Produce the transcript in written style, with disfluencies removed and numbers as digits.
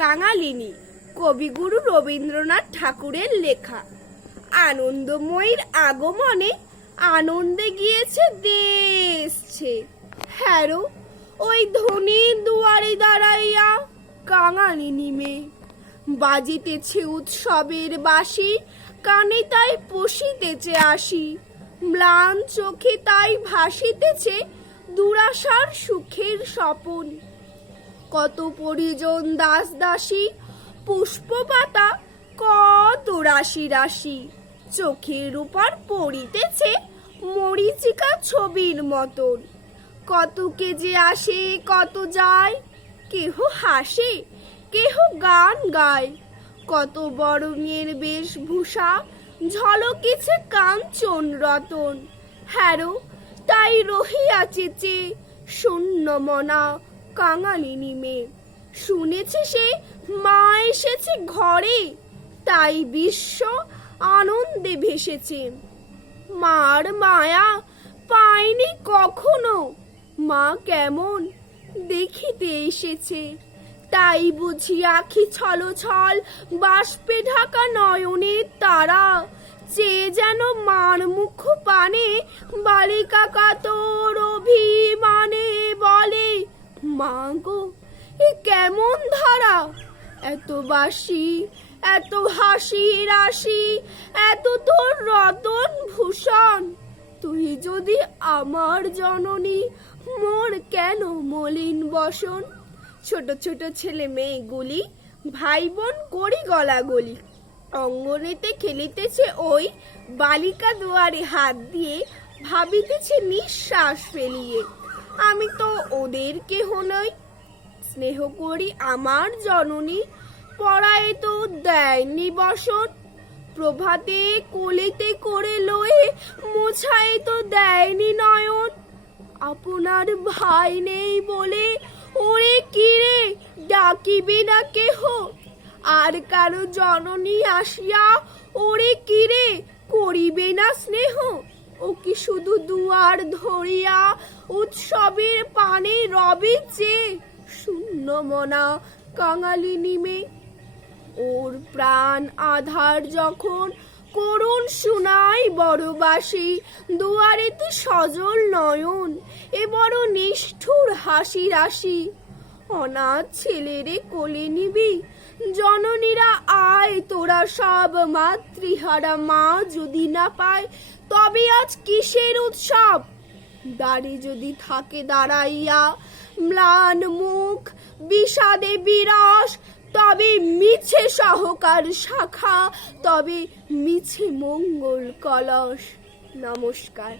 কাঙালিনী কবিগুরু রবীন্দ্রনাথ ঠাকুরের লেখা। আনন্দময়ীর আগমনে আনন্দে গিয়েছে দেশছে। হ্যারো ওই ধনী দুয়ারে দাঁড়াইয়া কাঙালিনী মেয়ে, বাজিতেছে উৎসবের বাঁশি, কানে তাই পশিতেছে আসি, ম্লান চোখে তাই ভাসিতেছে দুরাশার সুখের স্বপন। কত পরিজন দাস দাসী, পুষ্পপাতা কত রাশি রাশি, চোখের উপর পড়িতেছে মরিচিকা ছবির মতন। কত কে যে আসে কত যায়, কেহ হাসে কেহ গান গায়, কত বরণের বেশভূষা ঝলকেছে কাঞ্চন রতন। হ্যারো তাই রহিয়াছে চেয়ে শূন্য মনা কাঙালিনী মেয়ে। শুনেছে সে মা এসেছে ঘরে, তাই বিশ্ব আনন্দে ভেসেছে। মার মায়া পায়নি কখনো, মা কেমন দেখিতে এসেছে। তাই বুঝি আখি ছল ছল বাষ্পে ঢাকা নয়নের তারা, চেয়ে যেন মার মুখ পানে বালিকা কাতর অভিমানে বলে, মা গো এ কেমন ধারা, এত বাসি এত হাসি রাশি, এত তোর রতন ভূষণ। তুই যদি আমার জননী, মোর কেন মলিন বসন। ছোট ছোট ছেলে মেয়েগুলি ভাই বোন করি গলাগলি, অঙ্গনেতে খেলিতেছে ওই বালিকা দুয়ারে হাত দিয়ে, ভাবিতেছে নিঃশ্বাস ফেলিয়ে, আমি তো ওদের কেহ নই। স্নেহ করি আমার জননী, পড়ায় তো দেয়নি বসন। প্রভাতে কোলেতে করে লয়ে মোছায় তো দেয়নি নয়ন। আপনার ভাই নেই বলে ওরে কিরে ডাকিবে না কেহ, আর কারো জননী আসিয়া ওরে কিরে করিবে না স্নেহ। ও কি শুধু দুয়ার ধরিয়া উৎসবের পানে রবে চেয়ে শূন্য মনা কাঙালিনী মেয়ে। ওর প্রাণ আধার যখন করুণ শুনাই বড়বাসী, দুয়ারেতে সজল নয়ন এ বড় নিষ্ঠুর হাসি রাশি। অনাথ ছেলেরে কোলে নিবি, জননীরা আয় তোরা সব, মাতৃহারা মা যদি না পায় তবে আজ কিসের উৎসব। দাঁড়ি যদি থাকে দাঁড়াইয়া ম্লান মুখ বিষাদে বিরস, তবে মিছে সহকার শাখা, তবে মিছে মঙ্গল কলস। নমস্কার।